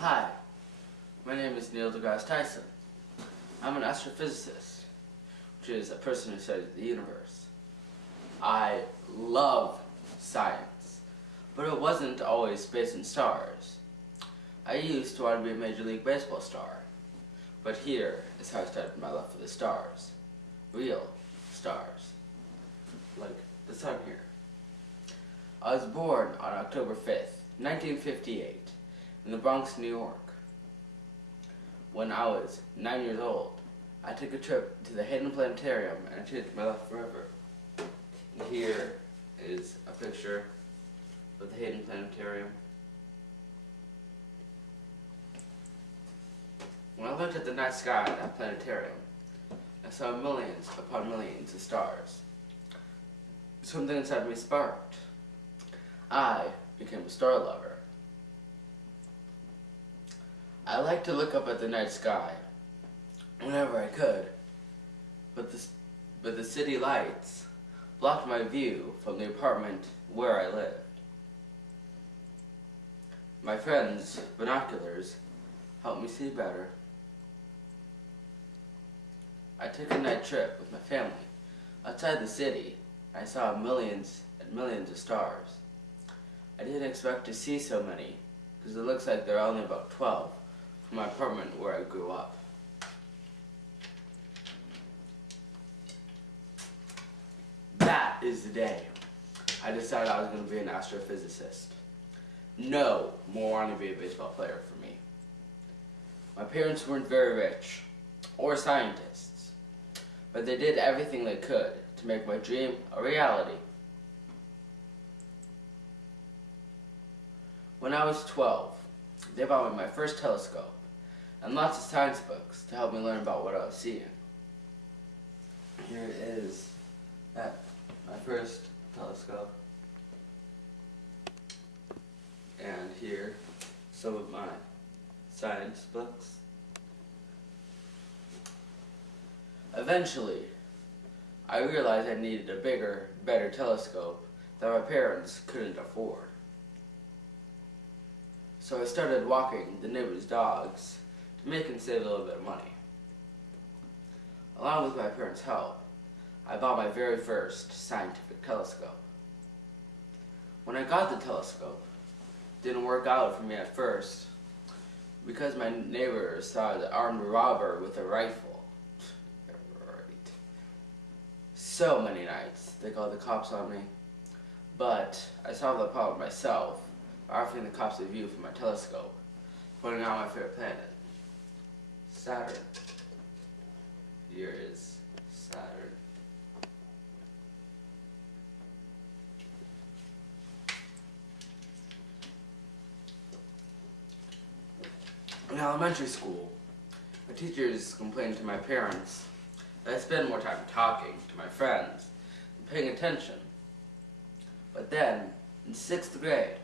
Hi, my name is Neil deGrasse Tyson. I'm an astrophysicist, which is a person who studies the universe. I love science, but it wasn't always space and stars. I used to want to be a Major League Baseball star, but here is how I started my love for the stars. Real stars, like the sun here. I was born on October 5th, 1958, in the Bronx, New York. When I was 9 years old, I took a trip to the Hayden Planetarium and it changed my life forever. And here is a picture of the Hayden Planetarium. When I looked at the night sky at that planetarium, I saw millions upon millions of stars. Something inside me sparked. I became a star lover. I liked to look up at the night sky whenever I could, but the city lights blocked my view from the apartment where I lived. My friends' binoculars helped me see better. I took a night trip with my family outside the city. I saw millions and millions of stars. I didn't expect to see so many, because it looks like there are only about 12 from my apartment where I grew up. That is the day I decided I was going to be an astrophysicist. No more wanting to be a baseball player for me. My parents weren't very rich or scientists, but they did everything they could to make my dream a reality. When I was 12, they bought me my first telescope and lots of science books to help me learn about what I was seeing. Here is my first telescope, and here some of my science books. Eventually, I realized I needed a bigger, better telescope that my parents couldn't afford. So I started walking the neighbor's dogs to make and save a little bit of money. Along with my parents' help, I bought my very first scientific telescope. When I got the telescope, it didn't work out for me at first because my neighbor saw the armed robber with a rifle. Right. So many nights they called the cops on me, but I solved the problem myself by offering the cops a view from my telescope, pointing out my favorite planet, Saturn. Here is Saturn. In elementary school, my teachers complained to my parents that I spend more time talking to my friends and paying attention. But then, in 6th grade,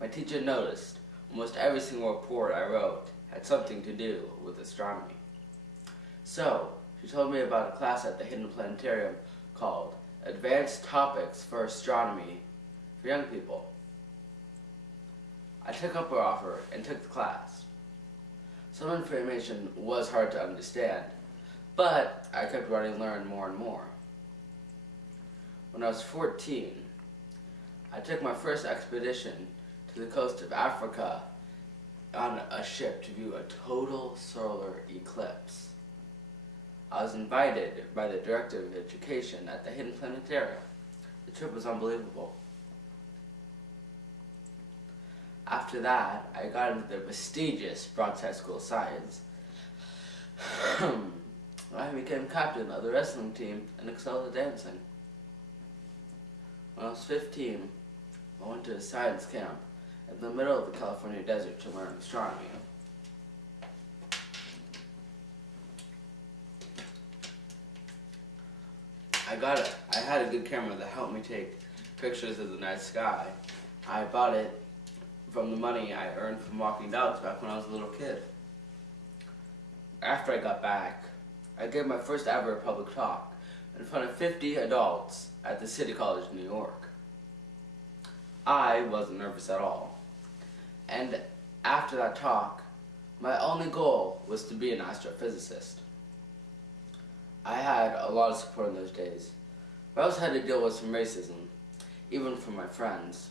my teacher noticed almost every single report I wrote had something to do with astronomy. So, she told me about a class at the Hayden Planetarium called Advanced Topics for Astronomy for Young People. I took up her offer and took the class. Some information was hard to understand, but I kept wanting to learn more and more. When I was 14, I took my first expedition to the coast of Africa on a ship to view a total solar eclipse. I was invited by the Director of Education at the Hayden Planetarium. The trip was unbelievable. After that, I got into the prestigious Bronx High School Science. I became captain of the wrestling team and excelled at dancing. When I was 15, I went to a science camp in the middle of the California desert to learn astronomy. I had a good camera that helped me take pictures of the night sky. I bought it from the money I earned from walking dogs back when I was a little kid. After I got back, I gave my first ever public talk in front of 50 adults at the City College of New York. I wasn't nervous at all. And After that talk, my only goal was to be an astrophysicist. I had a lot of support in those days, but I also had to deal with some racism, even from my friends.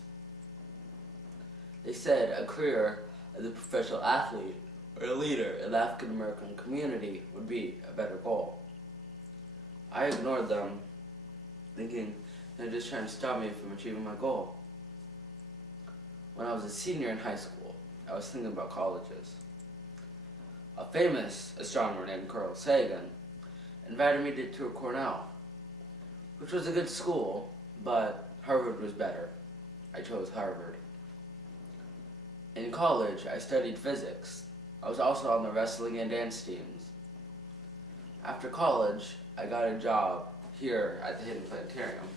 They said a career as a professional athlete or a leader in the African American community would be a better goal. I ignored them, thinking they're just trying to stop me from achieving my goal. When I was a senior in high school, I was thinking about colleges. A famous astronomer named Carl Sagan invited me to tour Cornell, which was a good school, but Harvard was better. I chose Harvard. In college, I studied physics. I was also on the wrestling and dance teams. After college, I got a job here at the Hayden Planetarium.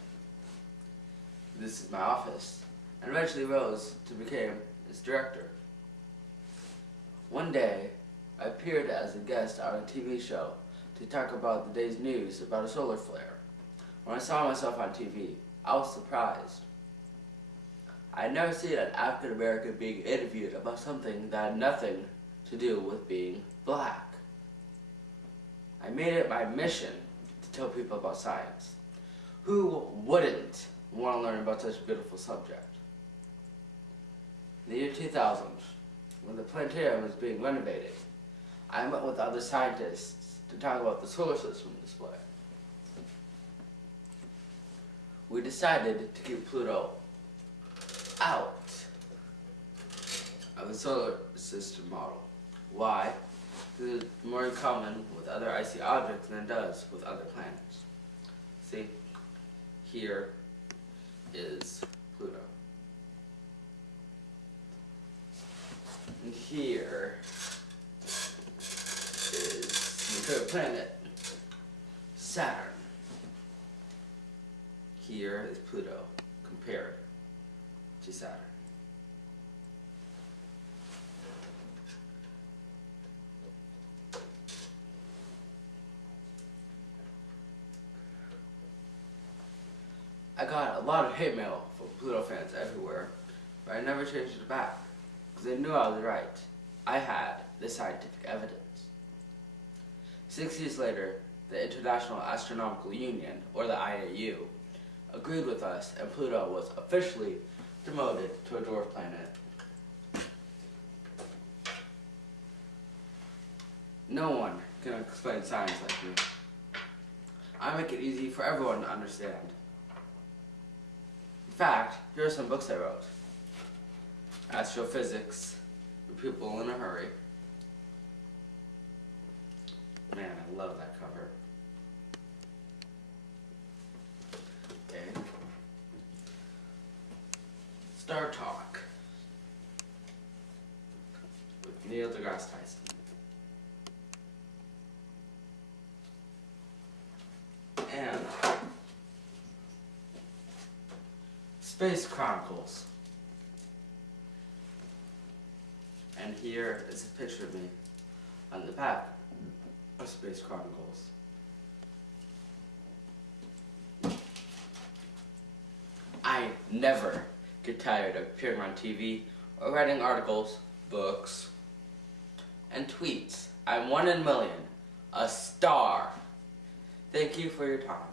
This is my office, and eventually rose to become its director. One day, I appeared as a guest on a TV show to talk about the day's news about a solar flare. When I saw myself on TV, I was surprised. I had never seen an African American being interviewed about something that had nothing to do with being black. I made it my mission to tell people about science. Who wouldn't want to learn about such a beautiful subject? In the year 2000, when the planetarium was being renovated, I met with other scientists to talk about the solar system display. We decided to keep Pluto out of the solar system model. Why? Because it's more in common with other icy objects than it does with other planets. See, here is Pluto. And here is my favorite planet, Saturn. Here is Pluto compared to Saturn. I got a lot of hate mail from Pluto fans everywhere, but I never changed it back, because they knew I was right. I had the scientific evidence. 6 years later, the International Astronomical Union, or the IAU, agreed with us, and Pluto was officially demoted to a dwarf planet. No one can explain science like me. I make it easy for everyone to understand. In fact, here are some books I wrote. Astrophysics for People in a Hurry. Man, I love that cover. Okay. Star Talk with Neil deGrasse Tyson. And Space Chronicles. And here is a picture of me on the back of Space Chronicles. I never get tired of appearing on TV or writing articles, books, and tweets. I'm 1 in a million, a star. Thank you for your time.